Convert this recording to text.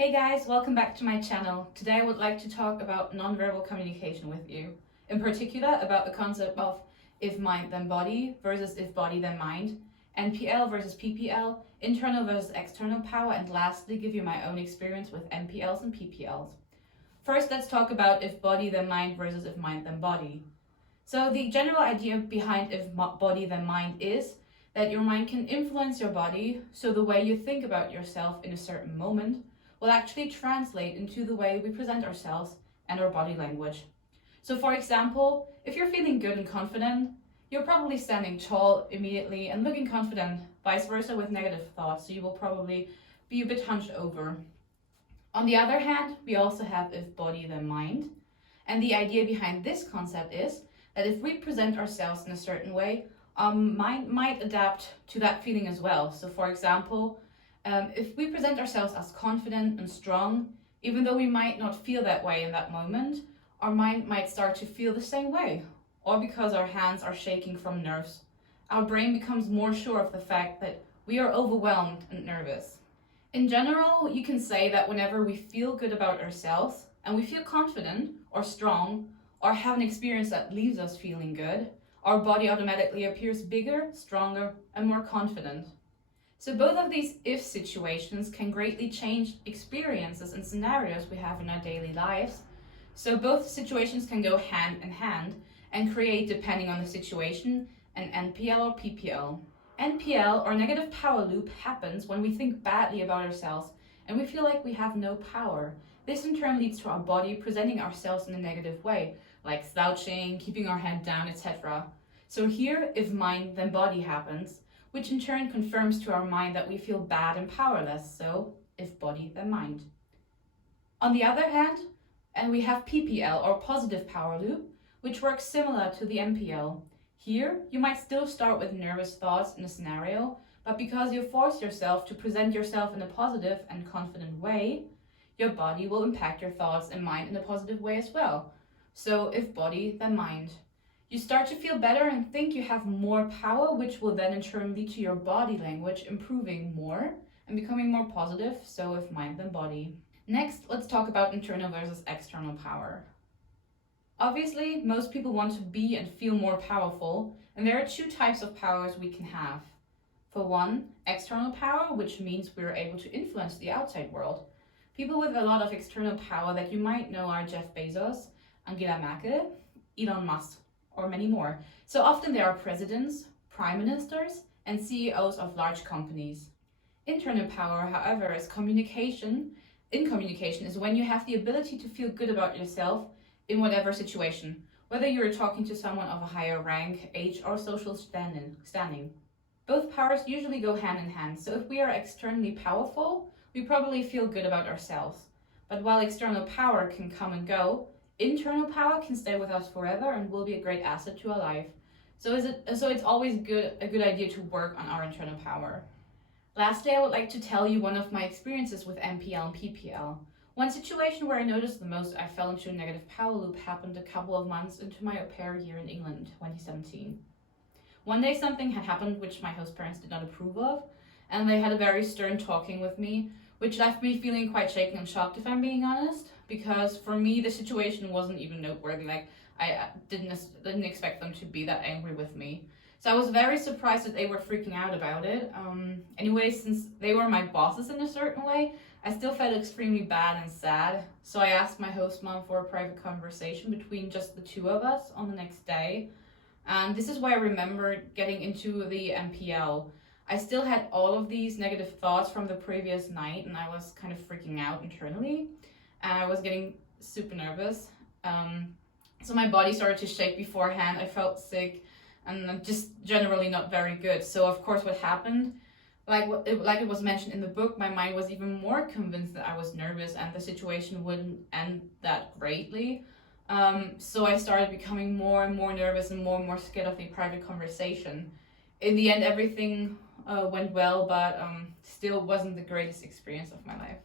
Hey guys, welcome back to my channel. Today I would like to talk about nonverbal communication with you. In particular about the concept of if mind then body versus if body then mind, NPL versus PPL, internal versus external power, and lastly give you my own experience with NPLs and PPLs. First, let's talk about if body then mind versus if mind then body. So the general idea behind if body then mind is that your mind can influence your body, so the way you think about yourself in a certain moment will actually translate into the way we present ourselves and our body language. So for example, if you're feeling good and confident, you're probably standing tall immediately and looking confident, vice versa with negative thoughts, so you will probably be a bit hunched over. On the other hand, we also have if body then mind. And the idea behind this concept is that if we present ourselves in a certain way, our mind might adapt to that feeling as well. So for example, if we present ourselves as confident and strong, even though we might not feel that way in that moment, our mind might start to feel the same way. Or because our hands are shaking from nerves, our brain becomes more sure of the fact that we are overwhelmed and nervous. In general, you can say that whenever we feel good about ourselves and we feel confident or strong or have an experience that leaves us feeling good, our body automatically appears bigger, stronger, and more confident. So both of these if situations can greatly change experiences and scenarios we have in our daily lives. So both situations can go hand in hand and create, depending on the situation, an NPL or PPL. NPL, or negative power loop, happens when we think badly about ourselves and we feel like we have no power. This in turn leads to our body presenting ourselves in a negative way, like slouching, keeping our head down, etc. So here, if mind then body happens, which in turn confirms to our mind that we feel bad and powerless, so if body then mind. On the other hand, and we have PPL, or positive power loop, which works similar to the NPL. Here, you might still start with nervous thoughts in a scenario, but because you force yourself to present yourself in a positive and confident way, your body will impact your thoughts and mind in a positive way as well. So if body then mind. You start to feel better and think you have more power, which will then in turn lead to your body language improving more and becoming more positive, so if mind then body. Next, let's talk about internal versus external power. Obviously, most people want to be and feel more powerful, and there are two types of powers we can have. For one, external power, which means we're able to influence the outside world. People with a lot of external power that you might know are Jeff Bezos, Angela Merkel, Elon Musk, or many more. So often there are presidents, prime ministers, and CEOs of large companies. Internal power, however, is communication. In communication is when you have the ability to feel good about yourself in whatever situation, whether you're talking to someone of a higher rank, age, or social standing. Both powers usually go hand in hand, so if we are externally powerful, we probably feel good about ourselves. But while external power can come and go, internal power can stay with us forever and will be a great asset to our life. So it's always a good idea to work on our internal power. Lastly, I would like to tell you one of my experiences with NPL and PPL. One situation where I noticed the most I fell into a negative power loop happened a couple of months into my au pair year in England in 2017. One day something had happened which my host parents did not approve of, and they had a very stern talking with me, which left me feeling quite shaken and shocked, if I'm being honest, because for me the situation wasn't even noteworthy. Like I didn't expect them to be that angry with me. So I was very surprised that they were freaking out about it. Anyway, since they were my bosses in a certain way, I still felt extremely bad and sad. So I asked my host mom for a private conversation between just the two of us on the next day. And this is why I remember getting into the NPL. I still had all of these negative thoughts from the previous night, and I was kind of freaking out internally. And I was getting super nervous. So my body started to shake beforehand. I felt sick and just generally not very good. So of course what happened, like it was mentioned in the book, my mind was even more convinced that I was nervous and the situation wouldn't end that greatly. So I started becoming more and more nervous and more scared of the private conversation. In the end, everything went well, but still wasn't the greatest experience of my life.